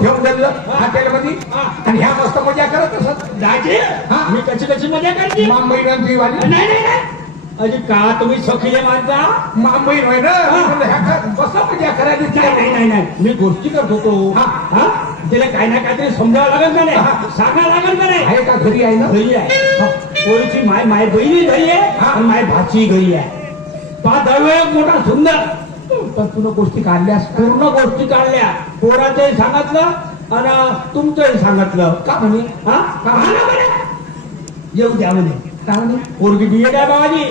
घेऊन गेलं हॉटेलमध्ये आणि ह्या मस्त मजा करत असत दाजी मी कशी कशी मजा करते मांबईनं ती वाली नाही नाही नाही अजी का तुम्ही सखीले मानता मांबई होय ना कसं मजा करायची नाही नाही नाही मी गोष्टी करत होतो तिला काही ना काहीतरी समजावं लागेल का नाही सांगावं लागेल का नाही आहे का घरी आहे ना घरी आहे पोरीची माय बहिणी घरी आहे आणि माय भाची घरी आहे पा दरवेळ मोठा सुंदर पण तुला गोष्टी काढल्यास पूर्ण गोष्टी काढल्या पोराचंही सांगितलं आणि तुमचंही सांगितलं का म्हणे येऊ द्या म्हणे का म्हणे पोरगी बिये काय बाबाजी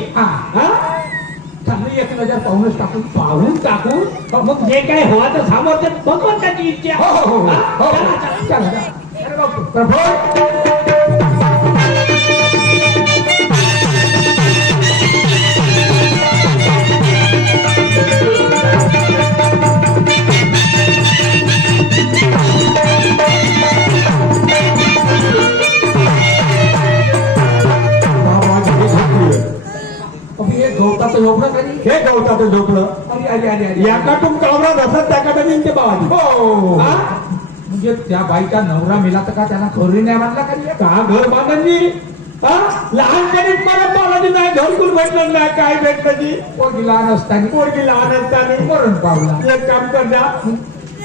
चांगली एक नजर पाहूनच टाकून पाहून टाकून मग जे काय हवा तर सामर्थ्य भगवंताची इच्छा प्रभू गवताचं झोपलं कधी हे गवताचं झोपलं याकाटून कावरा असत त्याकडे ते बाबाजी हो म्हणजे त्या बाईचा नवरा मिला तर का त्यांना घरी नाही बांधला का घर बांधली लहानपणीच मला बालाजी नाही घरकुल भेटलं नाही काय भेटलं पोरगी लहान असताना मरण पावला एक काम कर द्या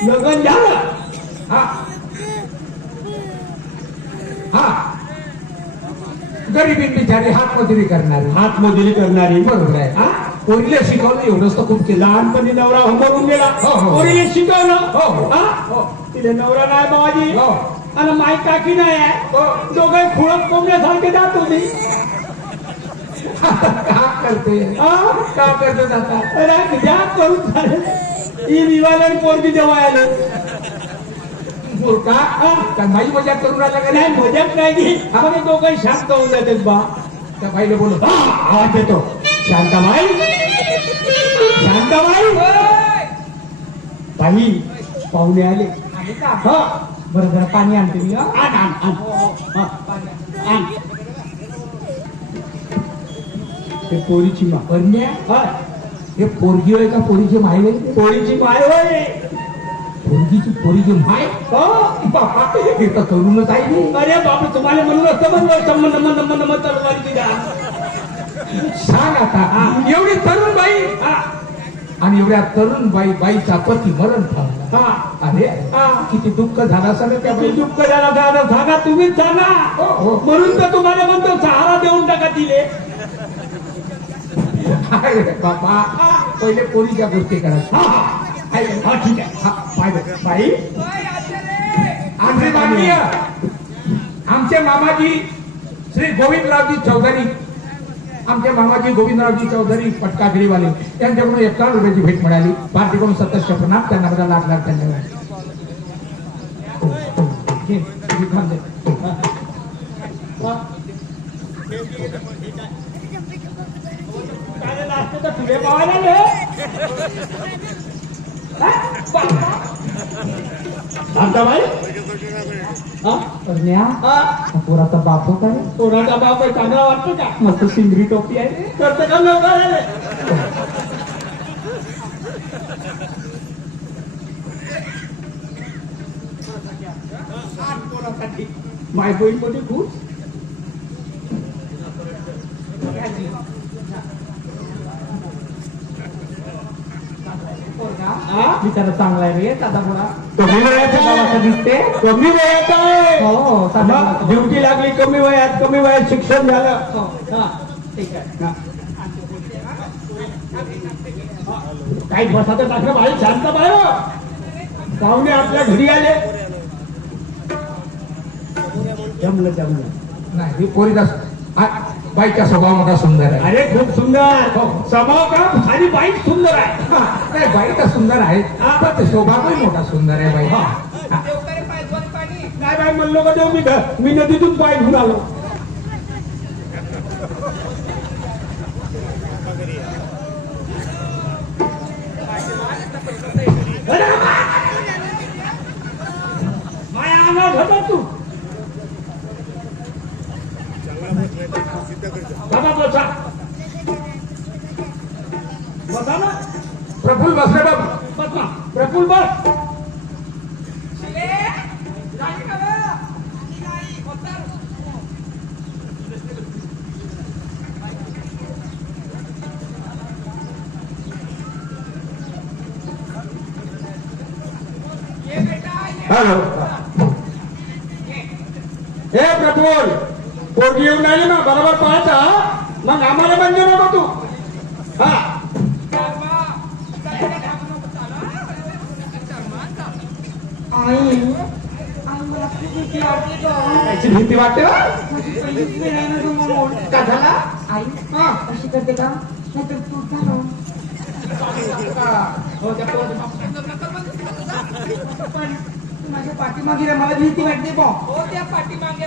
लग्न झालं गरीबी बिचारी हातमजुरी करणारी बरोबर आहे पोरीला शिकवलं एवढंच तर खूप केलं लहानपणी नवरा मरून गेला पोरीला शिकवलं तिला नवरा नाही बाबाजी आणि माई काकी नाही आहे दोघे खुळत कोंबल्यासारखे जात होती का करते जातात द्या करून ही विवालन पोरगी जेव्हा आलं का माई मजा करून राहिला का नाही मजाक नाही आम्ही दोघं शांत होऊन जातात बा त्या बाईला बोलू आवाज देतो शांताबाई बाई पाहुणे आले बरं जरा पाणी आणते मी ते पोरीची कन्या हे पोरगी होय का पोरीची माय होय पोरीची माय होय पोरीची माय बापा हे तर करूनच आहे अरे बापरे तुम्हाला म्हणून असतं म्हणलं तलवारीची द्या सांग आता एवढी तरुण बाई आणि एवढ्या तरुण बाईचा पती मरण पावला अरे किती दुःख झालं असं त्या बाई दुःख झालं सांगा तुम्हीच सांगा म्हणून तर तुम्हाला म्हणतो सहारा देऊन टाका तिले बाबा पहिले पोरीच्या गोष्टी करा ठीक आहे बाई आमचे मामाजी श्री गोविंदरावजी चौधरी चौधरी पटकागिरीवाले त्यांच्याकडून 1,00,000 रुपयाची भेट मिळाली पार्टीकडून सतत प्रणाम त्यांना बघा लाख धन्यवाद तुझे पावायला पोराचा बाप होता पोराचा बाप चांगला वाटतो का मस्त सिंदरी टोपी आहे करतं का नव्हता माय बहीण मध्ये खूप बिचारा चांगला आहे रे दादा मुला दिसते कमी वयात आहे हो ड्युटी लागली कमी वयात शिक्षण झालं ठीक आहे काही बसात टाकलं बाई शांत बाय पाहुणे आपल्या घरी आले जमलं नाही पोरीचा बाईचा स्वभाव मोठा सुंदर आहे अरे खूप सुंदर स्वभाव का सारी बाई सुंदर आहे नाही बाई तर सुंदर आहे पण ते स्वभावही मोठा सुंदर आहे बाई नाही बाई म्हणलो का देऊ मी नदीतून पाय घेऊन आलो माया अंगात होता तू बाबा बसा ना प्रफुल्ल बस रे बाबा बस ना प्रफुल्ल बस हॅलो हे प्रफुल पोरगी येऊन आली ना बरोबर पाहायचा मग आम्हाला म्हणजे नको तू हा आई मला खूप भीती वाटते गं. त्याची भीती वाटते बा. माझी पहिलीच वेळ आहे ना गं म्हणून. का झाला आई अशी करते का नाहीतर तू झालं पण तू माझ्या पाठीमागे रे, मला भीती वाटते बा. हो त्या पाठीमागे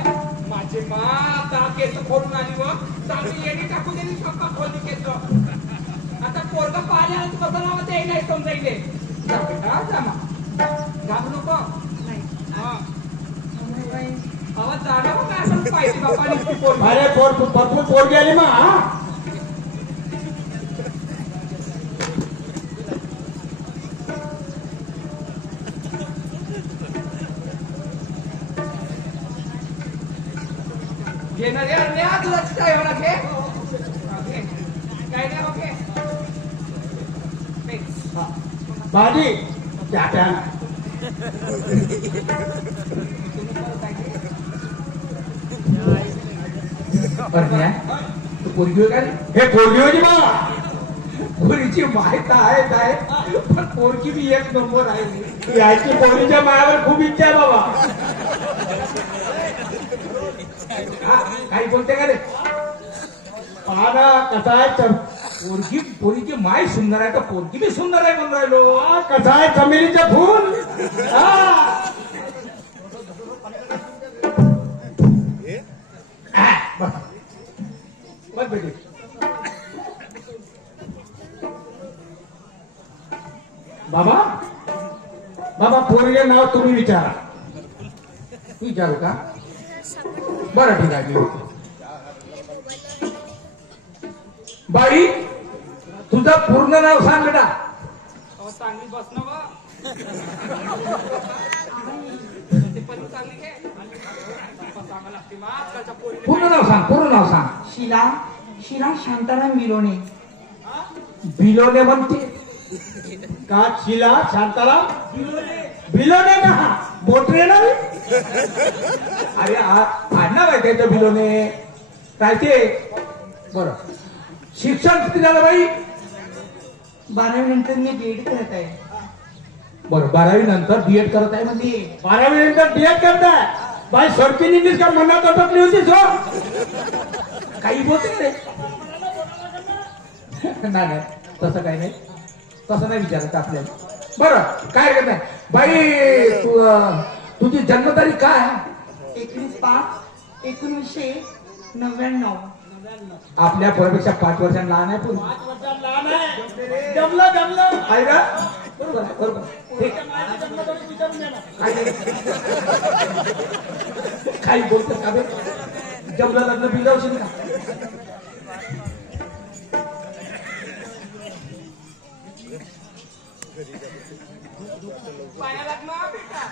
माझे मा आता केस फोडून आली व चांगली येणी टाकू दिली शंका खोली केस आता पोरगा पाहिजे आणि तू कसं नाव ते नाही समजायले जा बेटा जा मा घाबरू नको आवाज जाणं काय असं पाहिजे बापाने ती पोरगी अरे भरपूर पोरगी आली मा घेणार आहे दुधाची चाय होणार घे काय नाही ओके भाजी त्या प्या तू पोरगी होय का रे? हे पोरगी होती बा पोरीची माहित आहे पण पोरगी बी एक नंबर आहे. याची पोरीच्या मायावर खूप इच्छा आहे बाबा हा, काही बोलते का रे? हा ना कसा आहे पोरीची माय सुंदर आहे तर पोरगी बी सुंदर आहे म्हणून राहिलो. कसा आहे चमेलीचं फूल हा बघ बेटी बाबा पोरगे नाव तुम्ही विचारा विचारू का? बरं ठीक आहे. बाई तुझं पूर्ण नाव सांग बेटा. अहो चांगली बस ना व ते पण चांगली घे सांगा लागते मा आजकालच्या पोरीला पूर्ण नाव सांग. शिला शांताराम विलोणे. बिलोने म्हणते का शिला शांताराम बिलोने का बोटरे ना अरे आडनाव आहे त्याचं बिलोने काय ते. बरं शिक्षण किती झालं बाई? 12वी नंतर मी बीएड करत आहे. बरं 12वी नंतर बीएड करत आहे म्हणजे 12वी नंतर डीएड करताय बाई सोडकी निघलीस का मनात अटकली होतीस हो काही बोलते रे. नाही तसं काही नाही. तसं नाही विचारायचं आपल्याला. बरं काय करत आहे बाई तुझी जन्मतारीख काय? 21/5/1999. आपल्या पोरापेक्षा 5 वर्षांनी लहान आहे पण 5 वर्षात लहान आहे जमलं आहे का? बरोबर आहे, बरोबर ठीक. काय नाही. काही बोलतो का बे? जमलं लग्न बिलवशील का? पाया लागणार बेटा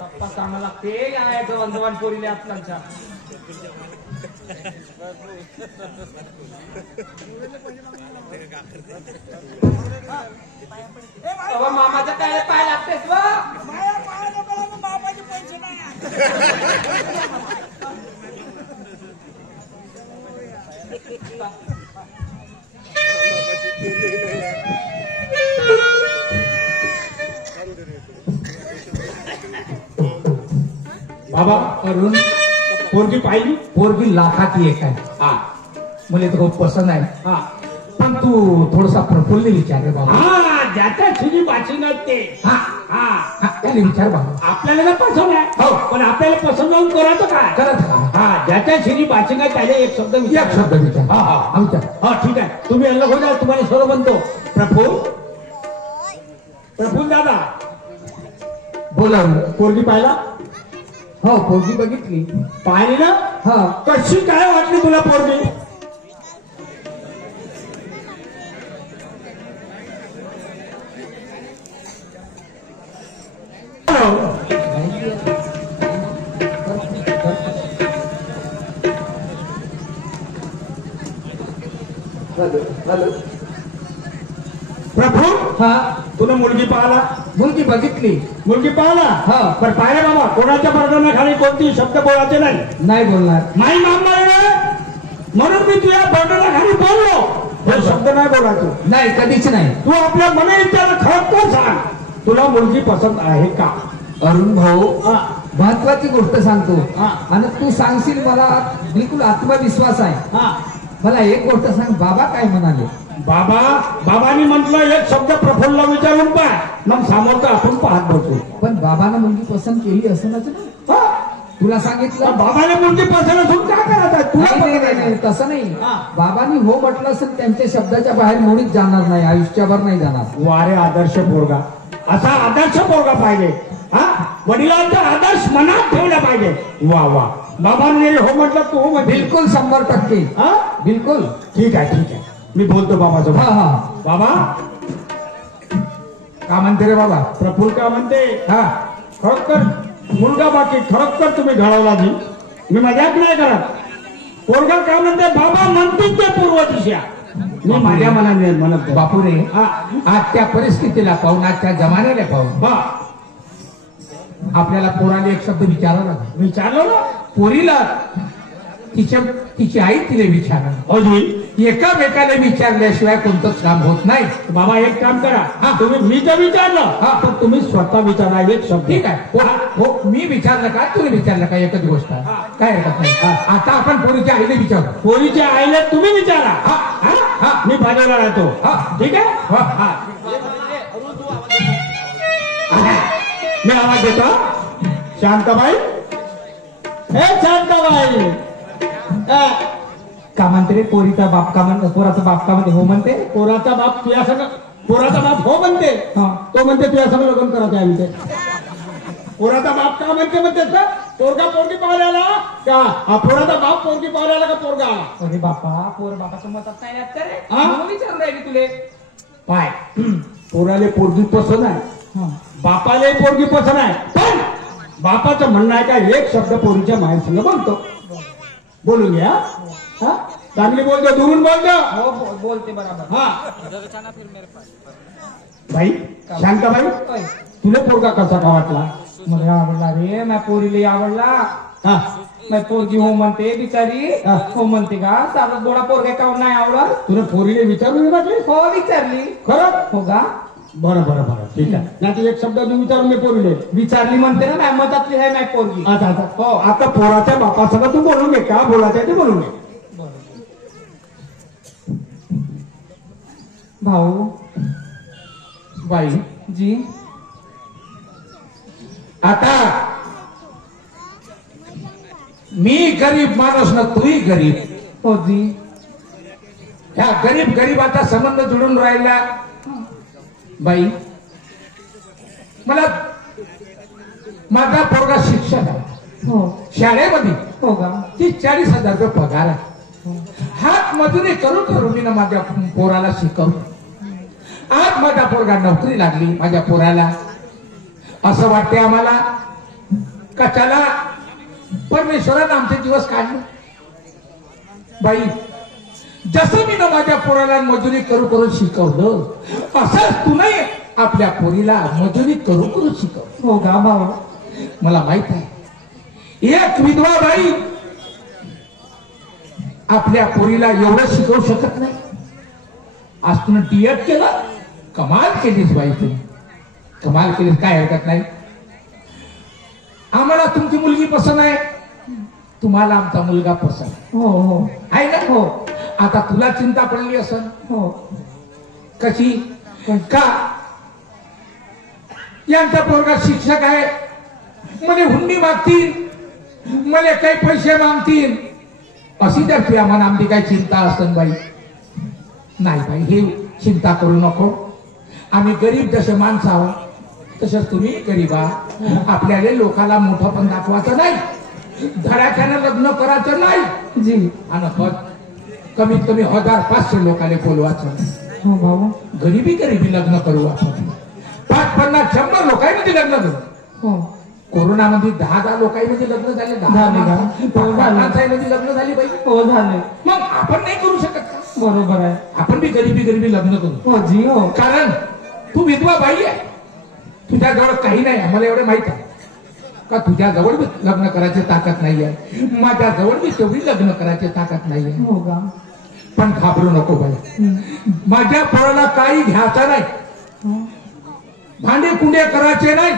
पप्पा सांगा लागते या जवान पोरीले आजकालच्या मामाचं काय पाय लागतेस व बाबा अरुण पोरगी पाहिली पोरगी लाखाची एक आहे. हा मला तर खूप पसंत आहे. हा पण तू थोडासा प्रफुल्ल विचार रे बाबा. हा ज्याच्या छिनी बाची ते हा हा हा, त्याला विचार बाबा. आपल्याला ना पसंत आहे हो. पण आपल्याला पसंत लावून करायचं काय करत का? हा ज्याच्या शिरी बाचिंग आहे त्याला एक शब्द एक विचार शब्द विचार. हा, हा. हा विचार. हा ठीक आहे तुम्ही अलग हो जा तुम्हाला सर्व म्हणतो प्रफुल दादा बोला. पोरगी पाहिला हो पोरगी बघितली. पाहिली ना हा कशी काय वाटली तुला पोरगी प्रफुल हा तुला मुलगी पाहिला मुलगी बघितली मुलगी पाहिला हा. पण पाहिलं बाबा कोणाच्या बर्डनाखाली कोणती शब्द बोलायचे नाही नाही बोलणार माई मामणार म्हणून मी तुझ्या बर्डनाखाली बोललो हे शब्द नाही बोलायचो नाही कधीच नाही. तू आपल्या मने विचार खरं सांग तुला मुलगी पसंत आहे का अरुण भाऊ हा. महत्वाची गोष्ट सांगतो हा. आणि तू सांगशील मला बिलकुल आत्मविश्वास आहे. हा मला एक गोष्ट सांग बाबा काय म्हणाले. बाबांनी म्हटलं एक शब्द प्रफुल्ल विचारून पाय मग समोरचा आपण पाहत बसू पण बाबांना मुलगी पसंत केली असं नाही. हा. तुला सांगितलं बाबाने मुलगी पसंत असून काय करायचं तुला नाही, नाही, नाही, तसं नाही. हा. बाबांनी हो म्हटलं असेल त्यांच्या शब्दाच्या बाहेर मुळीच जाणार नाही आयुष्यभर नाही जाणार. वारे आदर्श पोरगा असा आदर्श पोरगा पाहिजे हा वडिलांचा आदर्श मनात ठेवला पाहिजे वा वा बाबांनी हो म्हटलं तू हो म्हटलं बिलकुल 100% हा बिलकुल. ठीक आहे मी बोलतो बाबासोबत हा हा बाबा का म्हणते रे बाबा. प्रफुल का म्हणते हा खरोखर मुलगा बाकी खरोखर तुम्ही घडवला जी मी मजाक नाही करत पोरगा का म्हणते बाबा म्हणतील ते पूर्व दिशा मी माझ्या मनाने म्हणत बापू रे हा आज त्या परिस्थितीला पाहून आज त्या जमान्याला पाहून हा आपल्याला पोराला एक शब्द विचारावा लागेल. विचारलं ना पोरीला तिची आई तिला विचारलं. अजून एकामेकाला विचारल्याशिवाय कोणतंच काम होत नाही. बाबा एक काम करा हा. तुम्ही मी तर विचारलं हा. पण तुम्ही स्वतः विचारा एक शब्द ठीक आहे. हो मी विचारलं का तुम्ही विचारलं का एकच गोष्ट आहे. काय हरकत नाही. आता आपण पोरीच्या आईला विचारू. पोरीच्या आईला तुम्ही विचारा हा, हा? हा. मी बाजूला राहतो हा. ठीक आहे हा, हा. मी आवाज देतो शांताबाई हे शांताबाई का म्हणते रे पोरीचा बाप का म्हणते पोराचा बाप का म्हणते हो म्हणते. पोराचा बाप तुझ्या सगळं पोराचा बाप हो म्हणते हा. तो म्हणते तुझ्या सगळं लग्न करायचं आहे म्हणते पोराचा बाप का म्हणते सर पोरगा पोरगी पाहिल्याला का हा पोराचा बाप पोरगी पाहिल्याला का पोरगा आला अरे बापा पोर बापाच्या मतात नाही येत का रे. हा? म्हणून विचारून राहिली तुले. पाय पोराले पोरगी पसंत आहे हा. बापाले पोरगी पसंत आहे पण बापाचं म्हणणं आहे का एक शब्द पोरीच्या माहेर संग बोलतो बोलून घ्या हा? चांगली बोलतो दुरून बोलतो हो बोलते बरोबर. हा भाई शांताबाई होय. तुला पोरगा कसा का वाटला मला आवडला रे माझ्या पोरीला आवडला. हा माझी पोरगी हो म्हणते बिचारी. हा. हो म्हणते का साधं गोडा पोरगा का नाही आवडत. तुला पोरीले विचारून म्हटले हो विचारली. खरं हो का बरं ठीक आहे नाही तर एक शब्द मी विचारून मी पोरीले विचारली म्हणते ना माझ्या मतातली आहे माझी पोरगी. आता हो आता पोराच्या बापासंग तू बोलून घे का बोलायचं ते बोलून घे भाऊ बाई जी आता मी गरीब माणूस ना तूही गरीब. हो जी ह्या गरीबाचा संबंध जुळून राहिला. बाई मला माझा पोरगा शिक्षक आहे हो शाळेमध्ये हो का 30-40 हजार रुपये पगार आहे. हात मजुरी करून मी ना माझ्या पोराला शिकवतो. आज माझा पोरगा नोकरी लागली माझ्या पोराला असं वाटते आम्हाला का चला परमेश्वरानं आमचे दिवस काढले. बाई जसं मी ना माझ्या पोराला मजुरी करून शिकवलं असंच तू नाही आपल्या पोरीला मजुरी करून शिकव. हो का भाऊ मला माहित आहे एक विधवा बाई आपल्या पोरीला एवढं शिकवू शकत नाही. आज तुला डीएड केलं कमाल केलीस बाई तुम्ही कमाल केलीस काय हरकत नाही. आम्हाला तुमची मुलगी पसंत आहे तुम्हाला आमचा मुलगा पसंत हो हो आहे ना. हो आता तुला चिंता पडली असेल हो कशी का यांचा पोरगा शिक्षक आहे मला हुंडी मागतील मला काही पैसे मागतील अशी जर तुझ्या मनामध्ये काही चिंता असेल बाई नाही बाई हे चिंता करू नको. आम्ही गरीब जसे माणसं आहोत तसंच तुम्ही गरीब आहात. आपल्याला लोकाला मोठं पण दाखवायचं नाही धडाक्यानं लग्न करायचं नाही जी आणि कमीत कमी 1500 लोकांना बोलवायचं. हो भाऊ गरीबी लग्न करू आपण 5-50-100 लोकांमध्ये लग्न करू. हो कोरोनामध्ये 10 लोकांमध्ये लग्न झाले झाले का? 10 माणसांमध्ये लग्न झाली बाई. हो झाले मग आपण नाही करू शकत का? बरोबर आहे आपण बी गरिबी लग्न करू. हो जी हो. कारण तू विधवा बाई आहे, तुझ्याजवळ काही नाही आम्हाला एवढं माहित आहे का. तुझ्याजवळ बी लग्न करायची ताकद नाही आहे, माझ्याजवळ बी तेवढी लग्न करायची ताकद नाही आहे. हो का. पण घाबरू नको बाई, माझ्या पोराला काही घ्यायचं नाही, भांडे कुंडे करायचे नाही,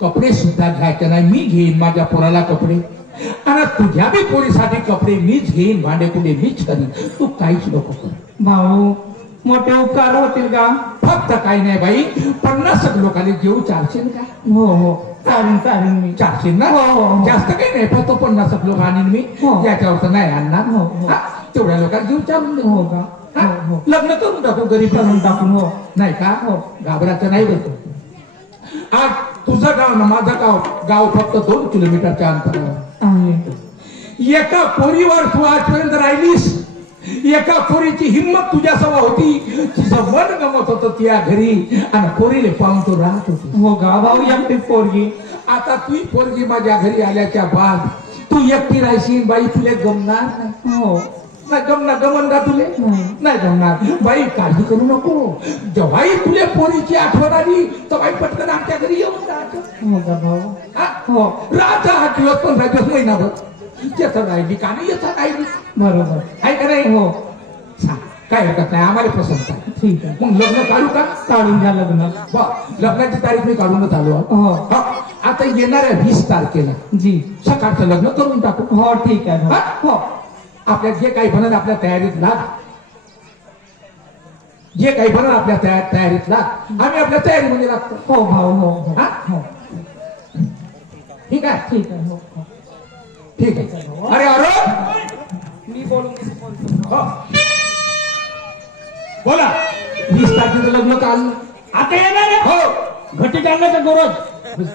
कपडे सुद्धा घ्यायचे नाही. मी घेईन माझ्या पोराला कपडे, आणि तुझ्या बी पोरीसाठी कपडे मीच घेईन, भांडे कुंडे मीच करीन. तू काहीच नको कर. भाऊ मोठे उपकार होतील का. फक्त काही नाही बाई, 50 लोकांनी जेव चालशील का. हो हो चालेल मी. चालशील ना. हो, हो. जास्त काही नाही, फक्त 50 लोक आणीन मी. हो. याच्यावर तर नाही आणणार. हो, हो. हा, तेवढ्या लोकांना जीव चालून दे. हो का. हा, हो, हो. लग्न करून टाकू, गरीब करून टाकून. हो नाही का. हो. घाबराचं नाही बघ. आज तुझं गाव ना माझं गाव फक्त 2 किलोमीटरच्या अंतरावर. आहे. एका पोरीवर तू आजपर्यंत राहिलीस, एका पोरीची हिंमत तुझ्या सवा होती, तिचं मन गमत होतं त्या घरी, आणि पोरीले पाहून तू राहत होती. हो का भाऊ एकटीच पोरगी. आता तू पोरगी माझ्या घरी आल्याच्या बाद तू एकटी राहशील बाई, तुले गमणार नाही. हो नाही गमन का तुले. नाही गमणार बाई, काळजी करू नको. जेव्हाही तुले पोरीची आठवण आली तर बाई पटकन आमच्या घरी येऊन राहत. हो का भाऊ. हा? हो राहत 8 दिवस 15 दिवस महिनाभर येतं राहिली का नाही, येतं राहिली बरोबर आहे का नाही. हो छान, काय हरकत नाही, आम्हाला पसंत आहे. ठीक आहे. मग लग्न काढू का. काढून घ्या लग्न. लग्नाची तारीख मी काढूनच आलो. हो आता येणाऱ्या 20 तारखेला जी सकाळचं लग्न करून टाकू. हो ठीक आहे भाऊ. हा? हो आपल्या जे काही बनल आपल्या तयारीत लाग, जे काही बनल आपल्या तयारीत लाग, आम्ही आपल्या तयारीमध्ये लागतो. हो भाऊ. हो हो हा? हो ठीक आहे. ठीक आहे. हो हो. ठीक आहे. अरे मी बोलून घेतो. हो, बोला. 20 तारखेचं लग्न काढलं. आता येणार आहे? हो, घटी काढण्याचं गरज.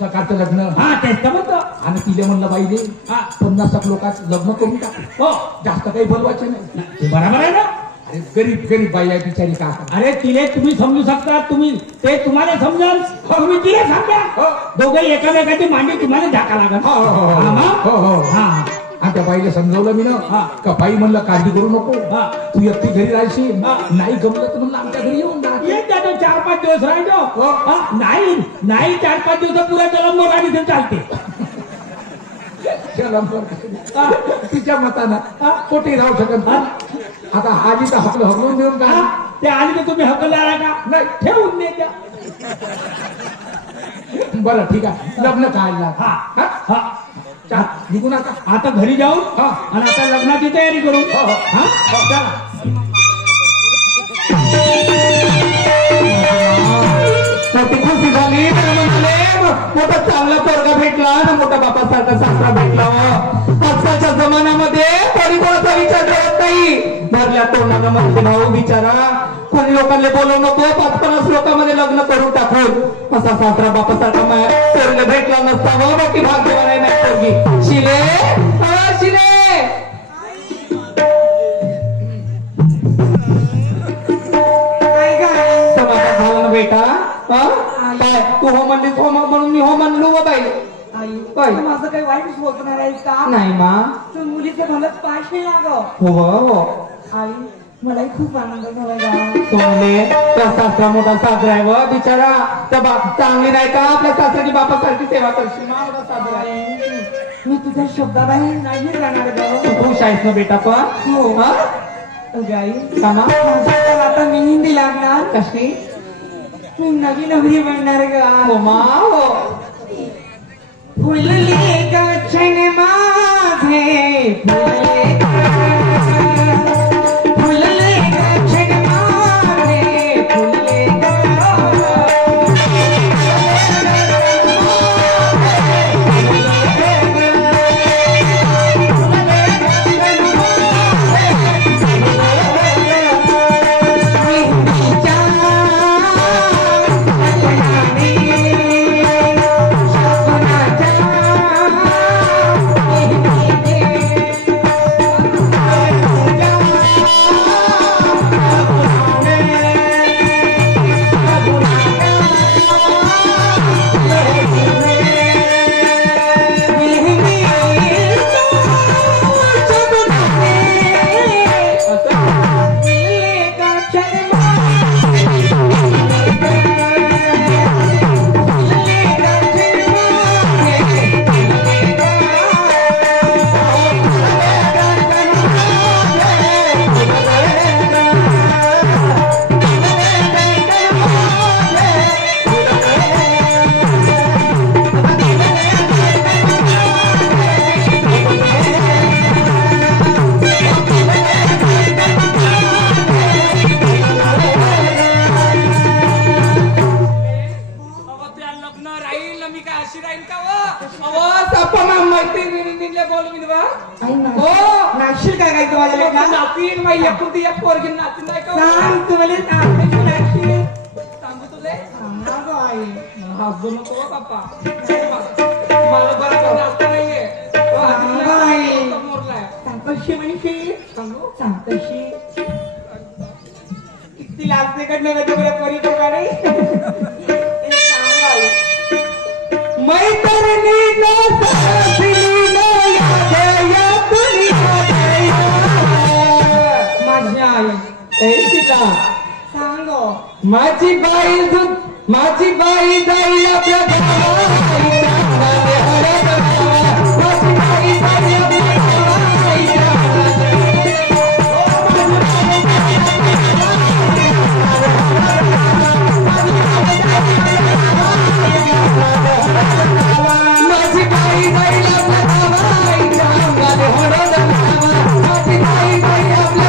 सकाळचं लग्न. हा तेच तर म्हणतो. आणि तिले म्हणलं बाईले हा 50 लोकात लग्न करून टाकू. हो जास्त काही बोलवायचे नाही. ते बरोबर आहे ना. अरे गरीब बाई आहे बिचारी का. अरे तिले तुम्ही समजू शकता, तुम्ही ते तुम्हाला समजाल, तुम्ही तिला सांगा. हो. दोघे एकामेकाची मांडी तुम्हाला झाका लागल. हो, हो, हो. हा, मग? हो, हो. हा आणि त्या बाईला समजवलं मी ना. हा. का बाई म्हणलं काळजी करू नको, हा. तू एकटी घरी राहायची. हा. नाही गमलं तर म्हणलं आमच्या घरी येऊन राहा. येत जातो 4-5 दिवस राहिलो. हो. हा, नाही 4-5 दिवस पुरा जलम राहिली तर चालते. चला मग. तिच्या मतानं कोठे राहू शकत हा. आता आधी तर हकलून देऊन हा, का. ते आली तर तुम्ही हकल आला का. नाही. ठेवून दे द्या. बरं ठीक आहे, लग्न काढला. हा हा? हा. चा, निघू नका. आता घरी जाऊ. हा. आणि आता लग्नाची तयारी करू. हो, हो. हा चला. मोठी खुशी झाली. तर म्हणाले मोठा चांगला पोरगा भेटला ना, मोठा बापासारखा सासरा भेटला. आजकालच्या जमान्यामध्ये कोणी कोणाचा विचार करत नाही. भरल्या तोंडानं म्हणते भाऊ बिचारा, कोणी लोकांना बोलवू नको, 50 लोकांमध्ये लग्न करून टाकून असा सासरा बापासारखा पोरगा भेटला नसता. बाकी भाग्यवान आहे नाही पोरगी. शिले शिले समाधान झालं ना बेटा. काय तू हो म्हणलीस हो म्हणून मी हो म्हणलो व बाई. आई काय? तू माझं काही वाईट बोलणार आहेस का. नाही मा. तू मुलीचं भलं पाठ नाही लागव. हो हो आई मलाही खूप आनंद झाला गा. सोनले त्या सासरा मोठा सासरा आहे व बिचारा. त्या बाप चांगली नाही का आपल्या सासऱ्याची बापासारखी सेवा करशील. मा मोठा सासरा आहे. मी तुझ्या शब्दाबाहेर नाही राहणार ग. तू खुश आहेस ना बेटा पण. हो. हा? आई कामा माझ्या तर आता मेहंदी लागणार. कशी. मी नवी नवरी बनणार ग. हो मा हो. फुलले गछन माझे फुलले गछन माझे फुलले अशी राहील का अहो मैत्रिणीने बोलवीन वा आई ना हो नाचशील काय काय माझ्या लेका नातीन बाई एकुलती एक पोरगी नातीन नाही का सांग तू मला नाचशील नाचशील सांगू तुले सांगा गं आई हसू नको हो बाप्पा मला बरं नाचता नाहीये हो, आधीच सांगा आई नाचता मोरलाय. सांग कशी म्हणशील सांगू सांग कशी किती लागते कडनं का तुला परी प्रकारे सांग आई मैत्रिणीनं साथीनं या दुनिया माझी आई ऐशीला सांग माझी बाई जाईल आपल्या गावाला. माझी बाई जाईल आपल्या माझी बाई जाईल आपल्या गावाला. माझी बाई जाईल आपल्या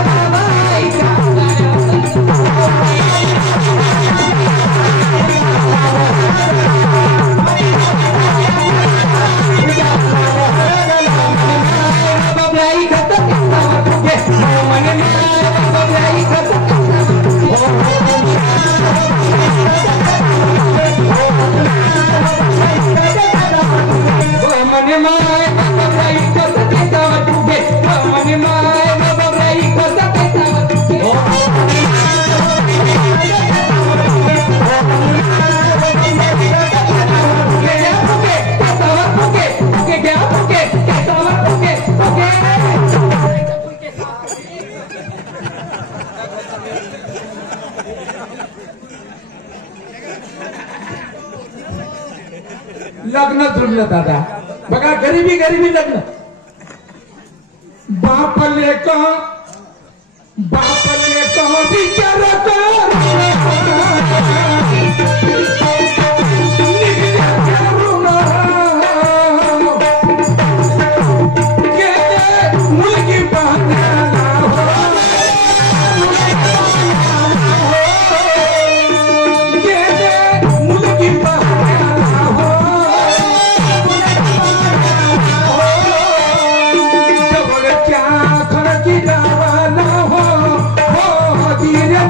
लग्न जुळलं दादा बघा गरिबी लग्न बापले का विचार कर मुलगी पाहण्याला मुलगी खरकी गावाला हो धीरे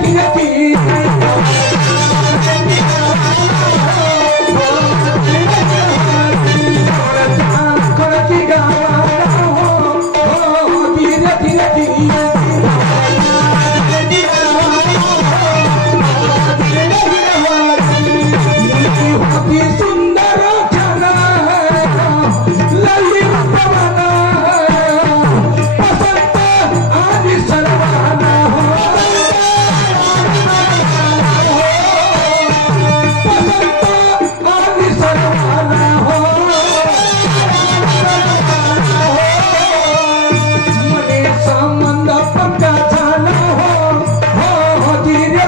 खरकी गावाला हो धीरे होती सुंदर छाना लई रूपवाना पसंत आदि सर्वाना हो पसंत आदि सर्वाना हो मने संबंध पक्का झाला हो धीरे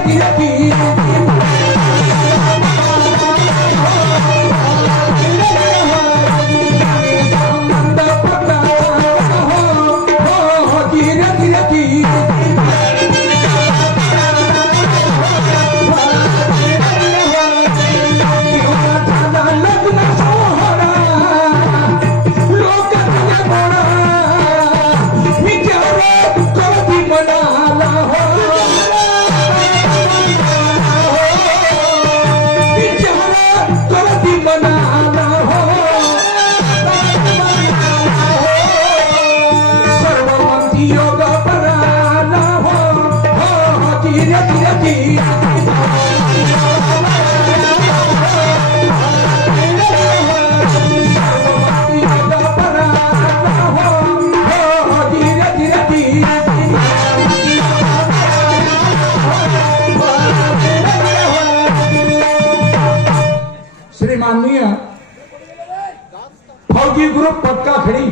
श्री माननीय फौजी ग्रुप पक्का खड़ी